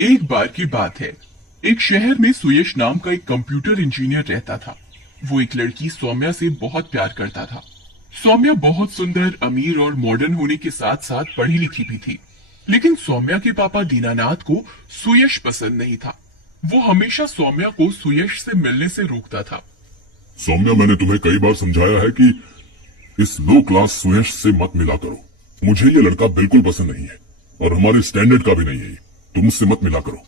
एक बार की बात है। एक शहर में सुयश नाम का एक कंप्यूटर इंजीनियर रहता था। वो एक लड़की सौम्या से बहुत प्यार करता था। सौम्या बहुत सुंदर, अमीर और मॉडर्न होने के साथ साथ पढ़ी लिखी भी थी। लेकिन सौम्या के पापा दीनानाथ को सुयश पसंद नहीं था। वो हमेशा सौम्या को सुयश से मिलने से रोकता था। सौम्या, मैंने तुम्हें कई बार समझाया है कि इस लो क्लास सुयश से मत मिला करो। मुझे ये लड़का बिल्कुल पसंद नहीं है और हमारे स्टैंडर्ड का भी नहीं है। तुम उससे मत मिला करो।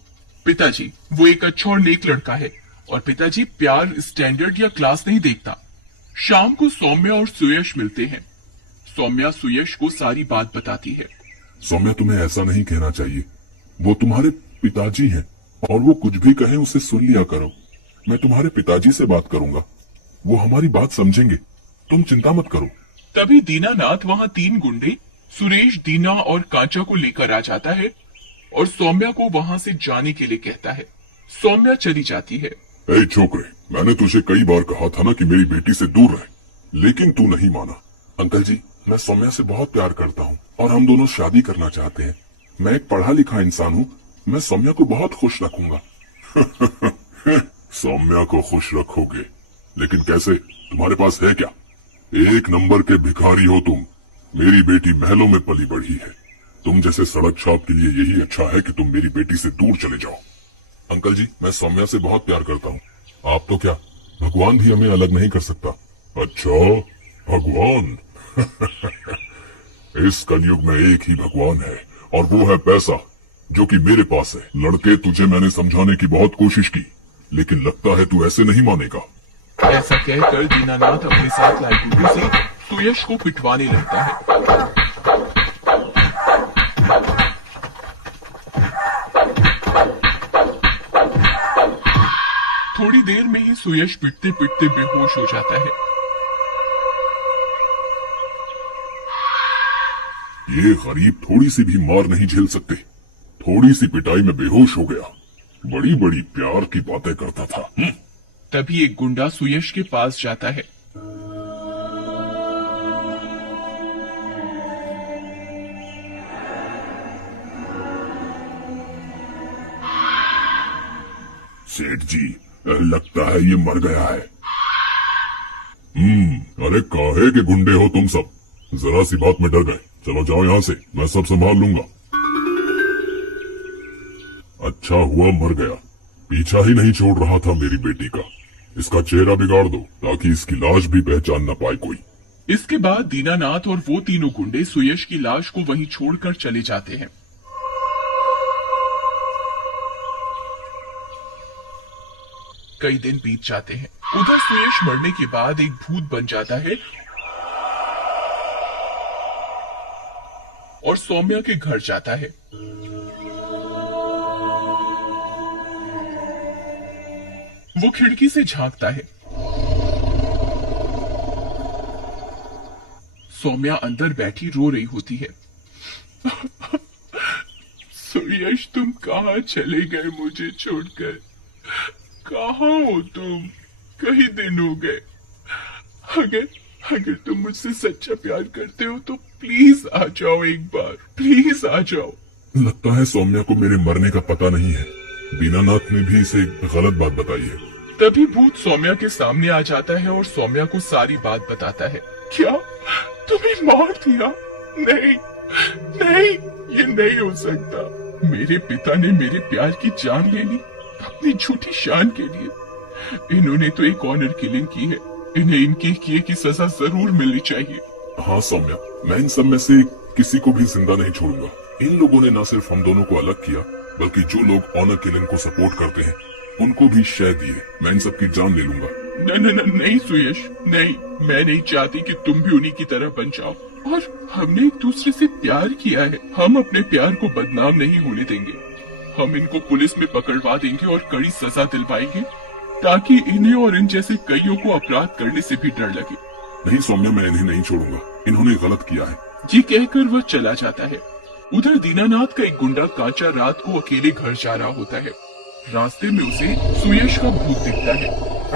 पिताजी, वो एक अच्छा और नेक लड़का है। और पिताजी, प्यार स्टैंडर्ड या क्लास नहीं देखता। शाम को सौम्या और सुयश मिलते हैं। सौम्या सुयश को सारी बात बताती है। सौम्या, तुम्हें ऐसा नहीं कहना चाहिए। वो तुम्हारे पिताजी हैं और वो कुछ भी कहें उसे सुन लिया करो। मैं तुम्हारे पिताजी से बात करूंगा, वो हमारी बात समझेंगे। तुम चिंता मत करो। तभी दीनानाथ वहां तीन गुंडे सुरेश, दीना और कांचा को लेकर आ जाता है और सौम्या को वहां से जाने के लिए कहता है। सौम्या चली जाती है। ए छोकरे, मैंने तुझे कई बार कहा था ना कि मेरी बेटी से दूर रहे, लेकिन तू नहीं माना। अंकल जी, मैं सौम्या से बहुत प्यार करता हूँ और हम दोनों शादी करना चाहते हैं। मैं एक पढ़ा लिखा इंसान हूँ। मैं सौम्या को बहुत खुश रखूंगा। सौम्या को खुश रखोगे? लेकिन कैसे? तुम्हारे पास है क्या? एक नंबर के भिखारी हो तुम। मेरी बेटी महलों में पली बढ़ी है। तुम जैसे सड़क छाप के लिए यही अच्छा है कि तुम मेरी बेटी से दूर चले जाओ। अंकल जी, मैं सौम्या से बहुत प्यार करता हूँ। आप तो क्या, भगवान भी हमें अलग नहीं कर सकता। अच्छा, भगवान? इस कलयुग में एक ही भगवान है और वो है पैसा, जो कि मेरे पास है। लड़के, तुझे मैंने समझाने की बहुत कोशिश की, लेकिन लगता है तू ऐसे नहीं मानेगा। ऐसा कहकर दीनानाथ अपने साथ लाए गुंडों से सुयश को पिटवाने लगता है। थोड़ी देर में ही सुयश पिटते पिटते बेहोश हो जाता है। ये गरीब थोड़ी सी भी मार नहीं झेल सकते। थोड़ी सी पिटाई में बेहोश हो गया। बड़ी बड़ी प्यार की बातें करता था। तभी एक गुंडा सुयश के पास जाता है। सेठ जी, लगता है ये मर गया है। अरे काहे के गुंडे हो तुम सब? जरा सी बात में डर गए। चलो जाओ यहाँ से, मैं सब संभाल लूंगा। अच्छा हुआ मर गया। पीछा ही नहीं छोड़ रहा था मेरी बेटी का। इसका चेहरा बिगाड़ दो ताकि इसकी लाश भी पहचान न पाए कोई। इसके बाद दीनानाथ और वो तीनों गुंडे सुयश की लाश को वहीं छोड़कर चले जाते हैं। कई दिन बीत जाते हैं। उधर सुयश मरने के बाद एक भूत बन जाता है और सौम्या के घर जाता है। वो खिड़की से झांकता है। सौम्या अंदर बैठी रो रही होती है। सुयश, तुम कहाँ चले गए मुझे छोड़कर? कहाँ हो तुम? कई दिन हो गए। अगर अगर तुम मुझसे सच्चा प्यार करते हो तो प्लीज आ जाओ, एक बार प्लीज आ जाओ। लगता है सौम्या को मेरे मरने का पता नहीं है। दीनानाथ ने भी इसे गलत बात बताई है। तभी भूत सौम्या के सामने आ जाता है और सौम्या को सारी बात बताता है। क्या तुम्हें मार दिया? नहीं नहीं, ये नहीं हो सकता। मेरे पिता ने मेरे प्यार की जान ले ली अपनी झूठी शान के लिए। इन्होंने तो एक ऑनर किलिंग की है। इन्हें इनके किए की सजा जरूर मिलनी चाहिए। हाँ सौम्या, मैं इन सब में से किसी को भी जिंदा नहीं छोड़ूंगा। इन लोगों ने न सिर्फ हम दोनों को अलग किया, बल्कि जो लोग ऑनर किलिंग को सपोर्ट करते हैं उनको भी शय दी है। मैं इन सब की जान ले लूंगा। नहीं सुयश, नहीं। मैं नहीं चाहती कि तुम भी उन्हीं की तरह बन जाओ। और हमने एक दूसरे से प्यार किया है। हम अपने प्यार को बदनाम नहीं होने देंगे। हम इनको पुलिस में पकड़वा देंगे और कड़ी सजा दिलवाएंगे ताकि इन्हें और इन जैसे कईयों को अपराध करने से भी डर लगे। नहीं सौम्या, मैं इन्हें नहीं छोड़ूंगा। इन्होंने गलत किया है। जी कहकर वह चला जाता है। उधर दीनानाथ का एक गुंडा कांचा रात को अकेले घर जा रहा होता है। रास्ते में उसे सुयश का भूत दिखता है।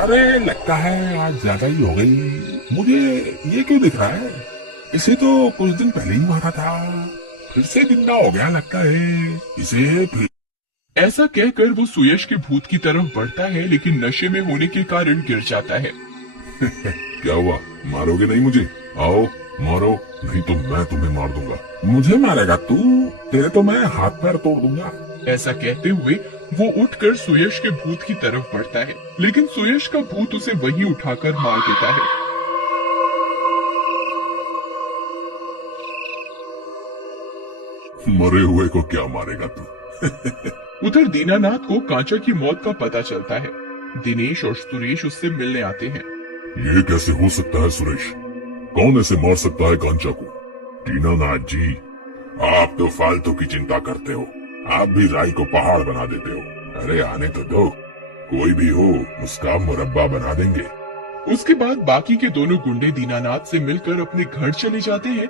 अरे लगता है आज ज्यादा ही हो गई। मुझे ये क्यों दिख रहा है? इसे तो कुछ दिन पहले ही मारा था, फिर से जिंदा हो गया लगता है। इसे फिर ऐसा कहकर वो सुयश के भूत की तरफ बढ़ता है, लेकिन नशे में होने के कारण गिर जाता है। क्या हुआ, मारोगे नहीं मुझे? आओ मारो, नहीं तो मैं तुम्हें मार दूंगा। मुझे मारेगा तू? तेरे तो मैं हाथ पैर तोड़ दूंगा। ऐसा कहते हुए वो उठकर सुयश के भूत की तरफ बढ़ता है, लेकिन सुयश का भूत उसे वहीं उठाकर मार देता है। मरे हुए को क्या मारेगा तू? उधर दीनानाथ को कांचा की मौत का पता चलता है। दिनेश और सुरेश उससे मिलने आते हैं। ये कैसे हो सकता है सुरेश? कौन ऐसे मार सकता है कांचा को? दीनानाथ जी, आप तो फालतू की चिंता करते हो। आप भी राई को पहाड़ बना देते हो। अरे आने तो दो, कोई भी हो उसका मुरब्बा बना देंगे। उसके बाद बाकी के दोनों गुंडे दीनानाथ से मिलकर अपने घर चले जाते हैं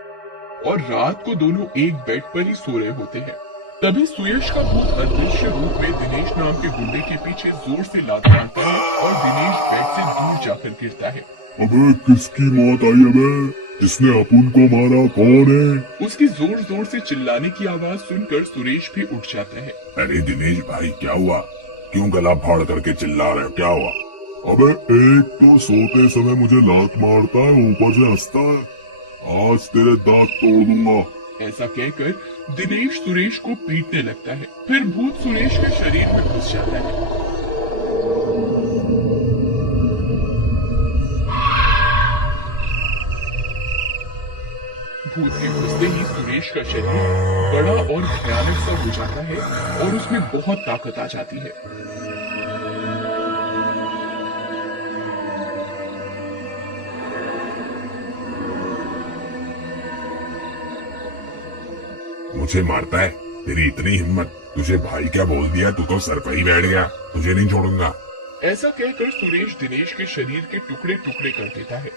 और रात को दोनों एक बेड पर ही सो रहे होते हैं। तभी सुयश का भूत अदृश्य रूप में दिनेश नाम के गुंडे के पीछे जोर से लात मारता है और दिनेश बेड से दूर जाकर गिरता है। अबे किसकी मौत आई? अबे इसने अपुन को मारा, कौन है? उसकी जोर जोर से चिल्लाने की आवाज सुनकर सुरेश भी उठ जाता है। अरे दिनेश भाई क्या हुआ? क्यों गला फाड़ करके चिल्ला रहे हो? क्या हुआ? अबे एक तो सोते समय मुझे लात मारता है, ऊपर से हंसता है। आज तेरे दांत तोड़ दूंगा। ऐसा कहकर दिनेश सुरेश को पीटने लगता है। फिर भूत सुरेश के शरीर में घुस जाता है। भूत के घुसते ही सुरेश का शरीर बड़ा और भयानक सा हो जाता है और उसमें बहुत ताकत आ जाती है। मुझे मारता है? तेरी इतनी हिम्मत? तुझे भाई क्या बोल दिया? तू तो सर पर ही बैठ गया। तुझे नहीं छोड़ूंगा। ऐसा कहकर सुरेश दिनेश के शरीर के टुकड़े टुकड़े कर देता है।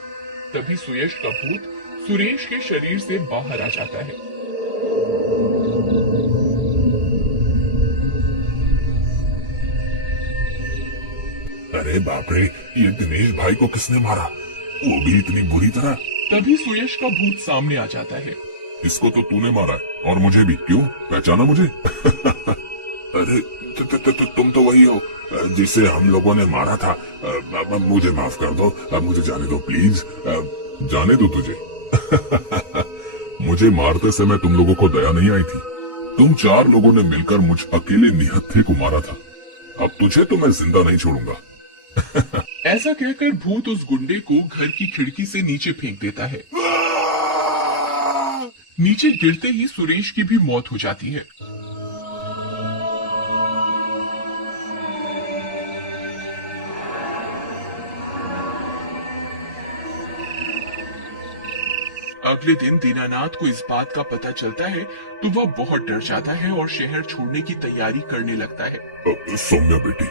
तभी सुयश का भूत सुरेश के शरीर से बाहर आ जाता है। अरे बाप रे, ये दिनेश भाई को किसने मारा? वो भी इतनी बुरी तरह? तभी सुयश का भूत सामने आ जाता है। इसको तो तूने मारा है और मुझे भी। क्यों, पहचाना मुझे? अरे तुम तो वही हो जिसे हम लोगों ने मारा था। मुझे माफ कर दो, मुझे जाने दो प्लीज। जाने दो तुझे? मुझे मारते समय तुम लोगों को दया नहीं आई थी? तुम 4 लोगों ने मिलकर मुझ अकेले निहत्थे को मारा था। अब तुझे तो मैं जिंदा नहीं छोड़ूंगा। ऐसा कहकर भूत उस गुंडे को घर की खिड़की से नीचे फेंक देता है। नीचे गिरते ही सुरेश की भी मौत हो जाती है। अगले दिन दीनानाथ को इस बात का पता चलता है तो वह बहुत डर जाता है और शहर छोड़ने की तैयारी करने लगता है। सौम्या बेटी,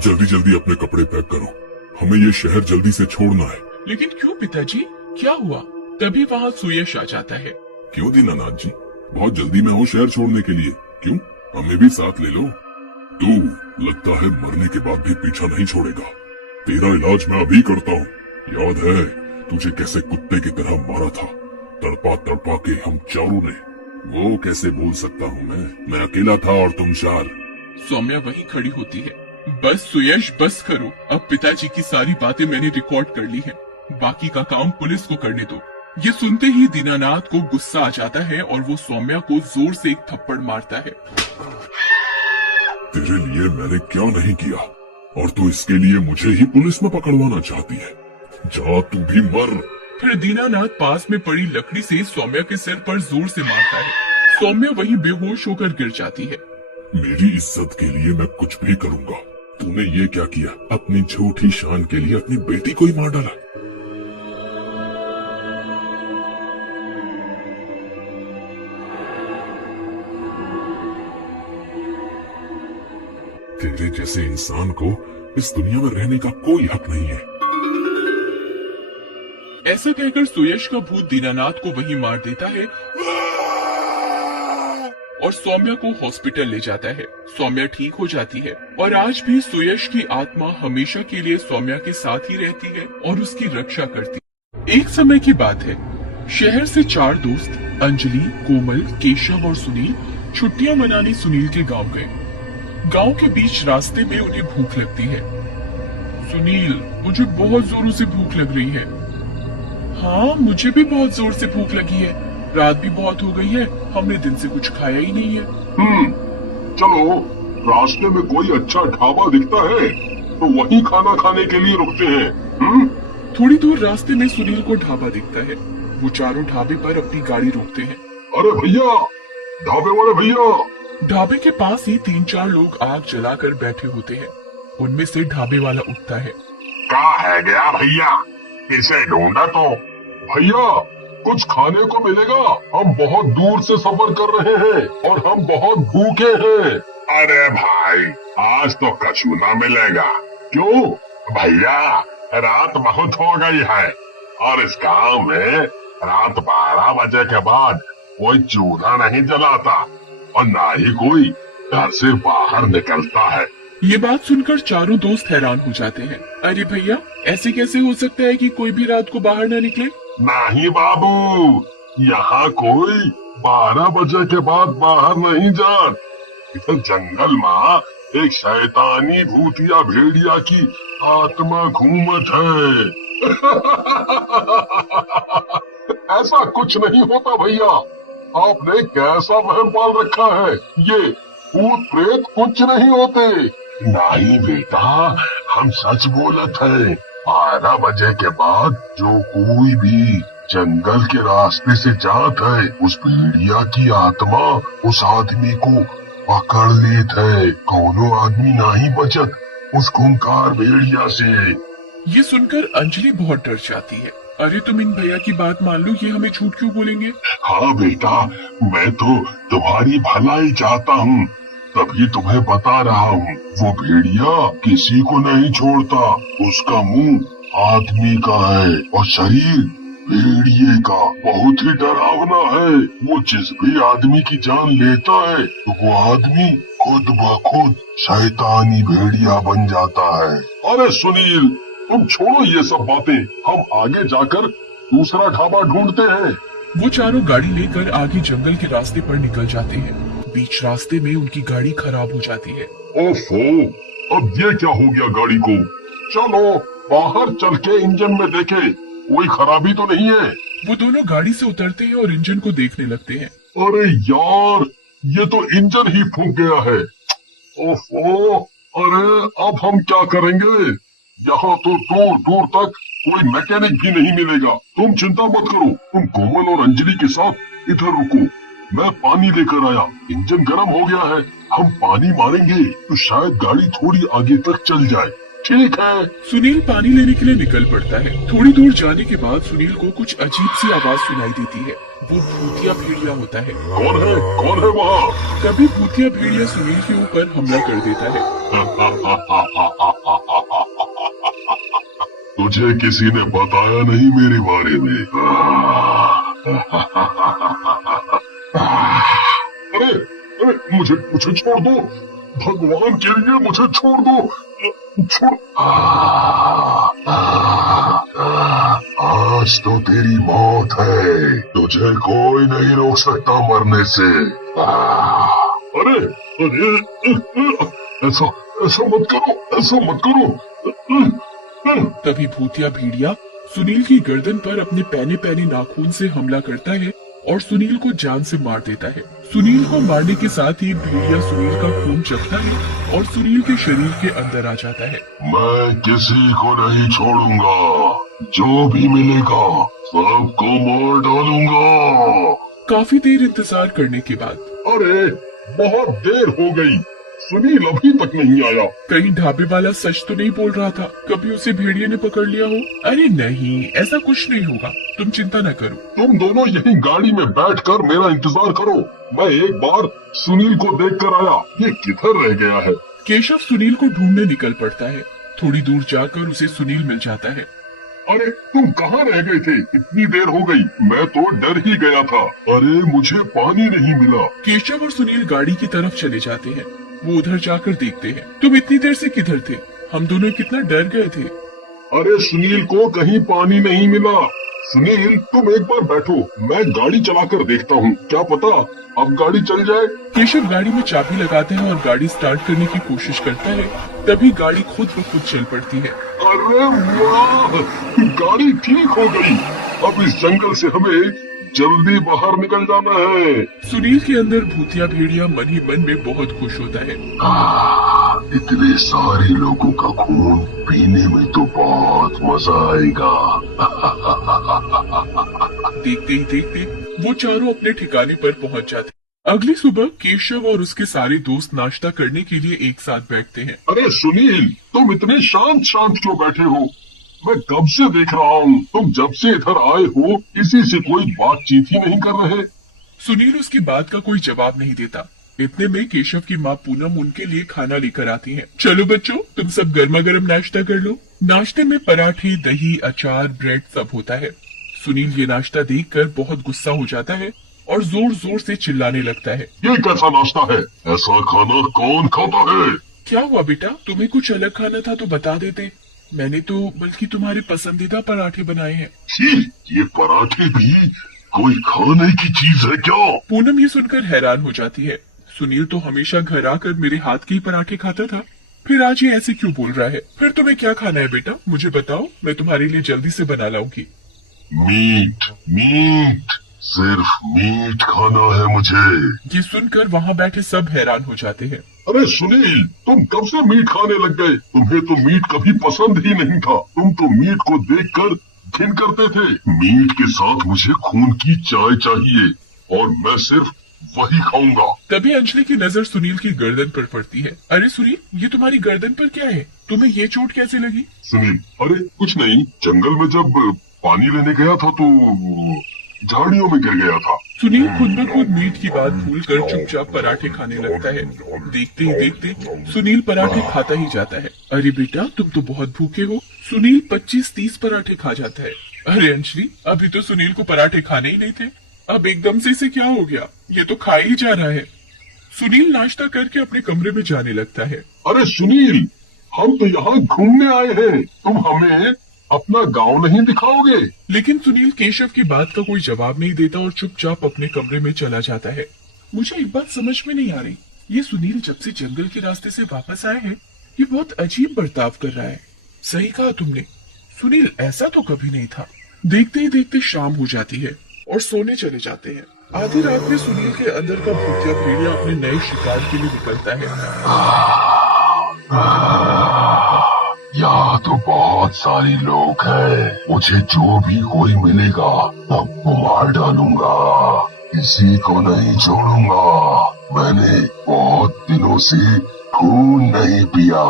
जल्दी जल्दी अपने कपड़े पैक करो, हमें ये शहर जल्दी से छोड़ना है। लेकिन क्यों पिताजी, क्या हुआ? तभी वहाँ सुयश आ जाता है। क्यों दीनानाथ जी, बहुत जल्दी में हो शहर छोड़ने के लिए? क्यों, हमें भी साथ ले लो। तू लगता है मरने के बाद भी पीछा नहीं छोड़ेगा। तेरा इलाज मैं अभी करता हूँ। याद है तुझे कैसे कुत्ते की तरह मारा था, तड़पा तड़पा के हम चारों ने? वो कैसे भूल सकता हूँ मैं अकेला था और तुम 4। सौम्या वहीं खड़ी होती है। बस सुयश, बस करो। अब पिताजी की सारी बातें मैंने रिकॉर्ड कर ली हैं। बाकी का काम पुलिस को करने दो। ये सुनते ही दीनानाथ को गुस्सा आ जाता है और वो सौम्या को जोर से एक थप्पड़ मारता है। तेरे लिए मैंने क्या नहीं किया और तू इसके लिए मुझे ही पुलिस में पकड़वाना चाहती है? जा तू भी मर। फिर दीनानाथ पास में पड़ी लकड़ी से सौम्या के सिर पर जोर से मारता है। सौम्या वहीं बेहोश होकर गिर जाती है। मेरी इज्जत के लिए मैं कुछ भी करूंगा। तूने ये क्या किया? अपनी झूठी शान के लिए अपनी बेटी को ही मार डाला। तेरे जैसे इंसान को इस दुनिया में रहने का कोई हक नहीं है। ऐसा कहकर सुयश का भूत दीनानाथ को वहीं मार देता है और सौम्या को हॉस्पिटल ले जाता है। सौम्या ठीक हो जाती है और आज भी सुयश की आत्मा हमेशा के लिए सौम्या के साथ ही रहती है और उसकी रक्षा करती है। एक समय की बात है, शहर से 4 दोस्त अंजलि, कोमल, केशव और सुनील छुट्टियां मनाने सुनील के गांव गए। गांव के बीच रास्ते में उन्हें भूख लगती है। सुनील, मुझे बहुत जोरों से भूख लग रही है। हाँ, मुझे भी बहुत जोर से भूख लगी है। रात भी बहुत हो गई है, हमने दिन से कुछ खाया ही नहीं है। चलो, रास्ते में कोई अच्छा ढाबा दिखता है तो वहीं खाना खाने के लिए रुकते हैं। थोड़ी दूर रास्ते में सुनील को ढाबा दिखता है। वो चारों ढाबे पर अपनी गाड़ी रोकते हैं। अरे भैया, ढाबे वाले भैया। ढाबे के पास ही 3-4 लोग आग जलाकर बैठे होते हैं। उनमें से ढाबे वाला उठता है। क्या है गया भैया, इसे ढूंढा तो। भैया, कुछ खाने को मिलेगा? हम बहुत दूर से सफर कर रहे हैं और हम बहुत भूखे हैं। अरे भाई, आज तो कछु ना मिलेगा। क्यों? भैया, रात बहुत हो गई है और इस गांव में रात 12 बजे के बाद कोई चूल्हा नहीं जलाता और ना ही कोई घर से बाहर निकलता है। ये बात सुनकर चारों दोस्त हैरान हो जाते हैं। अरे भैया, ऐसे कैसे हो सकता है कि कोई भी रात को बाहर न निकले? नहीं बाबू, यहाँ कोई 12 बजे के बाद बाहर नहीं जात। इधर जंगल में एक शैतानी भूतिया भेड़िया की आत्मा घूमत है। ऐसा कुछ नहीं होता भैया, आपने कैसा वहम पाल रखा है। ये भूत प्रेत कुछ नहीं होते। नहीं बेटा, हम सच बोलत है। 12 बजे के बाद जो कोई भी जंगल के रास्ते से जात है, उस भेड़िया की आत्मा उस आदमी को पकड़ लेत है। कौनो आदमी नहीं बचत उस खूंखार भेड़िया से। ये सुनकर अंजलि बहुत डर जाती है। अरे तुम इन भैया की बात मान लो, ये हमें झूठ क्यों बोलेंगे? हाँ बेटा, मैं तो तुम्हारी भलाई चाहता हूँ, तभी तुम्हें बता रहा हूँ। वो भेड़िया किसी को नहीं छोड़ता। उसका मुंह आदमी का है और शरीर भेड़िए का। बहुत ही डरावना है। वो जिस भी आदमी की जान लेता है तो वो आदमी खुद ब खुद शैतानी भेड़िया बन जाता है। अरे सुनील, तुम छोड़ो ये सब बातें, हम आगे जाकर दूसरा ढाबा ढूंढते हैं। वो चारों गाड़ी लेकर आगे जंगल के रास्ते पर निकल जाते हैं। बीच रास्ते में उनकी गाड़ी खराब हो जाती है। ओफो, अब ये क्या हो गया गाड़ी को? चलो बाहर चल के इंजन में देखें, कोई खराबी तो नहीं है। वो दोनों गाड़ी से उतरते हैं और इंजन को देखने लगते हैं। अरे यार, ये तो इंजन ही फूंक गया है। ओफो, अरे अब हम क्या करेंगे? यहाँ तो दूर दूर तक कोई मैकेनिक भी नहीं मिलेगा। तुम चिंता मत करो, तुम कोमल और अंजलि के साथ इधर रुको, मैं पानी लेकर आया। इंजन गर्म हो गया है, हम पानी मारेंगे तो शायद गाड़ी थोड़ी आगे तक चल जाए। ठीक है। सुनील पानी लेने के लिए निकल पड़ता है। थोड़ी दूर जाने के बाद सुनील को कुछ अजीब सी आवाज सुनाई देती है। वो भूतिया भेड़िया होता है। कौन है? कौन है वहाँ? कभी भूतिया भेड़िया सुनील के ऊपर हमला कर देता है। तुझे किसी ने बताया नहीं मेरे बारे में? अरे अरे, मुझे छोड़ दो, भगवान के लिए मुझे छोड़ दो। छोड़। आज तो तेरी मौत है, तुझे कोई नहीं रोक सकता मरने से। अरे अरे, ऐसा मत करो, ऐसा मत करो। तभी भूतिया भेड़िया सुनील की गर्दन पर अपने पैने पैने नाखून से हमला करता है और सुनील को जान से मार देता है। सुनील को मारने के साथ ही भेड़िया सुनील का खून चखता है और सुनील के शरीर के अंदर आ जाता है। मैं किसी को नहीं छोड़ूंगा, जो भी मिलेगा सबको मार डालूंगा। काफी देर इंतजार करने के बाद, अरे बहुत देर हो गई, सुनील अभी तक नहीं आया। कहीं ढाबे वाला सच तो नहीं बोल रहा था? कभी उसे भेड़िए ने पकड़ लिया हो? अरे नहीं, ऐसा कुछ नहीं होगा, तुम चिंता न करो। तुम दोनों यही गाड़ी में बैठकर मेरा इंतजार करो, मैं एक बार सुनील को देखकर आया। ये किधर रह गया है? केशव सुनील को ढूंढने निकल पड़ता है। थोड़ी दूर जाकर उसे सुनील मिल जाता है। अरे तुम कहाँ रह गए थे? इतनी देर हो गई, मैं तो डर ही गया था। अरे मुझे पानी नहीं मिला। केशव और सुनील गाड़ी की तरफ चले जाते हैं। वो उधर जाकर देखते हैं। तुम इतनी देर से किधर थे? हम दोनों कितना डर गए थे। अरे सुनील को कहीं पानी नहीं मिला, सुनील, तुम एक बार बैठो, मैं गाड़ी चलाकर देखता हूँ, क्या पता अब गाड़ी चल जाए। केशव गाड़ी में चाबी लगाता है और गाड़ी स्टार्ट करने की कोशिश करता है। तभी गाड़ी खुद ब खुद चल पड़ती है। अरे वाह, गाड़ी ठीक हो गई। अब इस जंगल से हमें जल्दी बाहर निकल जाना है। सुनील के अंदर भूतिया भेड़िया मन ही मन में बहुत खुश होता है। इतने सारे लोगों का खून पीने में तो बहुत मजा आएगा। देखते ही देखते वो चारों अपने ठिकाने पर पहुंच जाते हैं। अगली सुबह केशव और उसके सारे दोस्त नाश्ता करने के लिए एक साथ बैठते हैं। अरे सुनील, तुम इतने शांत शांत क्यों बैठे हो? मैं कब से देख रहा हूँ, तुम जब से इधर आए हो किसी से कोई बातचीत ही नहीं कर रहे। सुनील उसकी बात का कोई जवाब नहीं देता। इतने में केशव की माँ पूनम उनके लिए खाना लेकर आती है। चलो बच्चों, तुम सब गर्मा गर्म नाश्ता कर लो। नाश्ते में पराठे, दही, अचार, ब्रेड सब होता है। सुनील ये नाश्ता देखकर बहुत गुस्सा हो जाता है और जोर जोर से चिल्लाने लगता है। ये कैसा नाश्ता है? ऐसा खाना कौन खाता है? क्या हुआ बेटा, तुम्हें कुछ अलग खाना था तो बता देते। मैंने तो बल्कि तुम्हारे पसंदीदा पराठे बनाए हैं। छी, ये पराठे भी कोई खाने की चीज है क्या? पूनम ये सुनकर हैरान हो जाती है। सुनील तो हमेशा घर आकर मेरे हाथ के ही पराठे खाता था, फिर आज ये ऐसे क्यों बोल रहा है? फिर तुम्हें क्या खाना है बेटा, मुझे बताओ, मैं तुम्हारे लिए जल्दी से बना लाऊंगी। मीट, मीट, सिर्फ मीट खाना है मुझे। ये सुनकर वहाँ बैठे सब हैरान हो जाते हैं। अरे सुनील, तुम कब से मीट खाने लग गए? तुम्हें तो मीट कभी पसंद ही नहीं था। तुम तो मीट को देखकर घिन करते थे। मीट के साथ मुझे खून की चाय चाहिए और मैं सिर्फ वही खाऊंगा। तभी अंजलि की नजर सुनील की गर्दन पर पड़ती है। अरे सुनील, ये तुम्हारी गर्दन पर क्या है? तुम्हें ये चोट कैसे लगी? सुनील, अरे कुछ नहीं, जंगल में जब पानी लेने गया था तो झाड़ियों में गिर गया था। सुनील खुद ब खुद मीट की बात भूलकर चुपचाप पराठे खाने लगता है। देखते ही देखते सुनील पराठे खाता ही जाता है। अरे बेटा, तुम तो बहुत भूखे हो। सुनील 25-30 पराठे खा जाता है। अरे अंजलि, अभी तो सुनील को पराठे खाने ही नहीं थे, अब एकदम से इसे क्या हो गया? ये तो खा ही जा रहा है। सुनील नाश्ता करके अपने कमरे में जाने लगता है। अरे सुनील, हम तो यहाँ घूमने आए हैं, तुम हमें अपना गांव नहीं दिखाओगे? लेकिन सुनील केशव की बात का कोई जवाब नहीं देता और चुपचाप अपने कमरे में चला जाता है। मुझे एक बात समझ में नहीं आ रही, ये सुनील जब से जंगल के रास्ते से वापस आए हैं, ये बहुत अजीब बर्ताव कर रहा है। सही कहा तुमने, सुनील ऐसा तो कभी नहीं था। देखते ही देखते शाम हो जाती है और सोने चले जाते हैं। आधी रात में सुनील के अंदर का भूतिया भेड़िया अपने नए शिकार के लिए निकलता है। यहाँ तो बहुत सारे लोग हैं, मुझे जो भी कोई मिलेगा सबको मार डालूंगा, किसी को नहीं छोड़ूंगा। मैंने बहुत दिनों से खून नहीं पिया।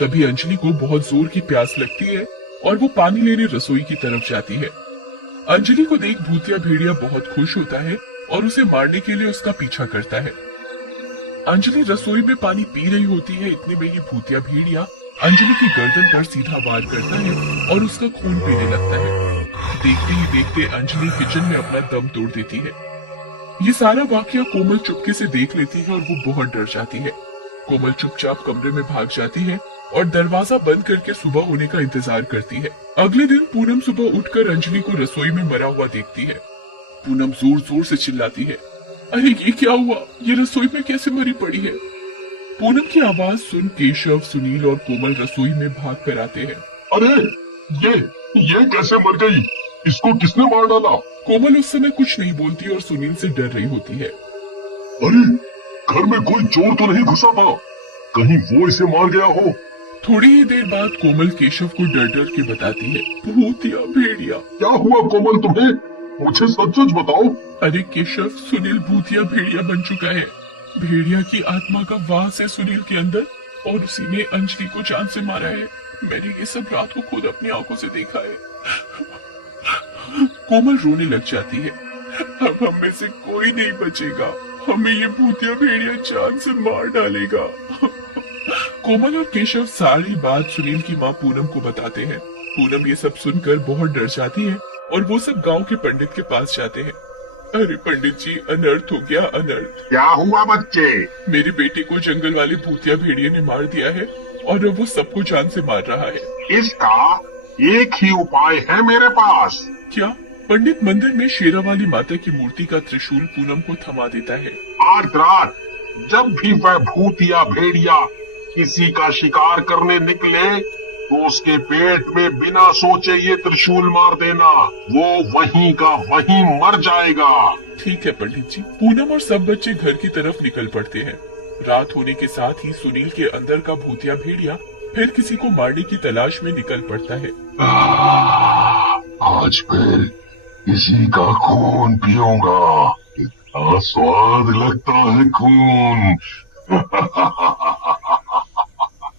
तभी अंजलि को बहुत जोर की प्यास लगती है और वो पानी लेने रसोई की तरफ जाती है। अंजलि को देख भूतिया भेड़िया बहुत खुश होता है और उसे मारने के लिए उसका पीछा करता है। अंजलि रसोई में पानी पी रही होती है, इतने में ही भूतिया भेड़िया अंजलि की गर्दन पर सीधा वार करता है और उसका खून पीने लगता है। देखते ही देखते अंजलि किचन में अपना दम तोड़ देती है। ये सारा वाकया कोमल चुपके से देख लेती है और वो बहुत डर जाती है। कोमल चुपचाप कमरे में भाग जाती है और दरवाजा बंद करके सुबह होने का इंतजार करती है। अगले दिन पूनम सुबह उठकर अंजलि को रसोई में मरा हुआ देखती है। पूनम जोर जोर से चिल्लाती है, अरे ये क्या हुआ? ये रसोई में कैसे मरी पड़ी है? पूनम की आवाज सुन केशव, सुनील और कोमल रसोई में भाग कर आते हैं। अरे ये कैसे मर गई? इसको किसने मार डाला? कोमल उस समय कुछ नहीं बोलती और सुनील से डर रही होती है। अरे घर में कोई चोर तो नहीं घुसा था? कहीं वो इसे मार गया हो? थोड़ी ही देर बाद कोमल केशव को डर डर के बताती है, भूतिया भेड़िया। क्या हुआ कोमल तुम्हें? मुझे सच सच बताओ। अरे केशव, सुनील भूतिया भेड़िया बन चुका है। भेड़िया की आत्मा का वास है सुनील के अंदर और उसी ने अंजलि को जान से मारा है। मैंने ये सब रात को खुद अपनी आंखों से देखा है। कोमल रोने लग जाती है। अब हम में से कोई नहीं बचेगा, हमें ये भूतिया भेड़िया जान से मार डालेगा। कोमल और केशव सारी बात सुनील की माँ पूनम को बताते हैं। पूनम ये सब सुनकर बहुत डर जाती है और वो सब गांव के पंडित के पास जाते हैं। अरे पंडित जी, अनर्थ हो गया, अनर्थ। क्या हुआ बच्चे? मेरे बेटे को जंगल वाले भूतिया भेड़िए ने मार दिया है और अब वो सबको जान से मार रहा है। इसका एक ही उपाय है मेरे पास। क्या? पंडित मंदिर में शेरावाली माता की मूर्ति का त्रिशूल पूनम को थमा देता है। आज रात जब भी वह भूत या भेड़िया किसी का शिकार करने निकले तो उसके पेट में बिना सोचे ये त्रिशूल मार देना, वो वहीं का वहीं मर जाएगा। ठीक है पंडित जी। पूनम और सब बच्चे घर की तरफ निकल पड़ते हैं। रात होने के साथ ही सुनील के अंदर का भूतिया भेड़िया फिर किसी को मारने की तलाश में निकल पड़ता है। आज फिर किसी का खून पीऊंगा, इतना स्वाद लगता है खून।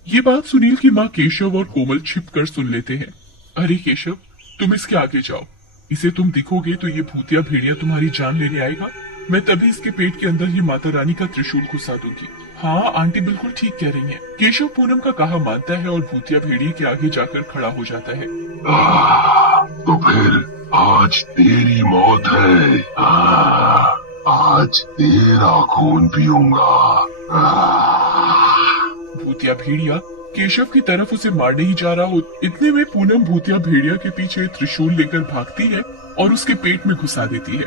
ये बात सुनील की माँ केशव और कोमल छिपकर सुन लेते हैं। अरे केशव, तुम इसके आगे जाओ। इसे तुम दिखोगे तो ये भूतिया भेड़िया तुम्हारी जान लेने आएगा। मैं तभी इसके पेट के अंदर ही माता रानी का त्रिशूल घुसा दूंगी। हाँ, आंटी बिल्कुल ठीक कह रही हैं। केशव पूनम का कहा मानता है और भूतिया भेड़िए के आगे जाकर खड़ा हो जाता है। तो फिर आज तेरी मौत है। आज तेरा खून पीऊंगा। भूतिया भेड़िया केशव की तरफ उसे मारने ही जा रहा हो, इतने में पूनम भूतिया भेड़िया के पीछे त्रिशूल लेकर भागती है और उसके पेट में घुसा देती है।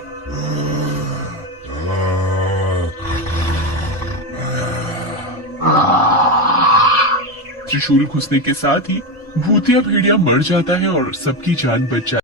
त्रिशूल घुसने के साथ ही भूतिया भेड़िया मर जाता है और सबकी जान बच जाती है।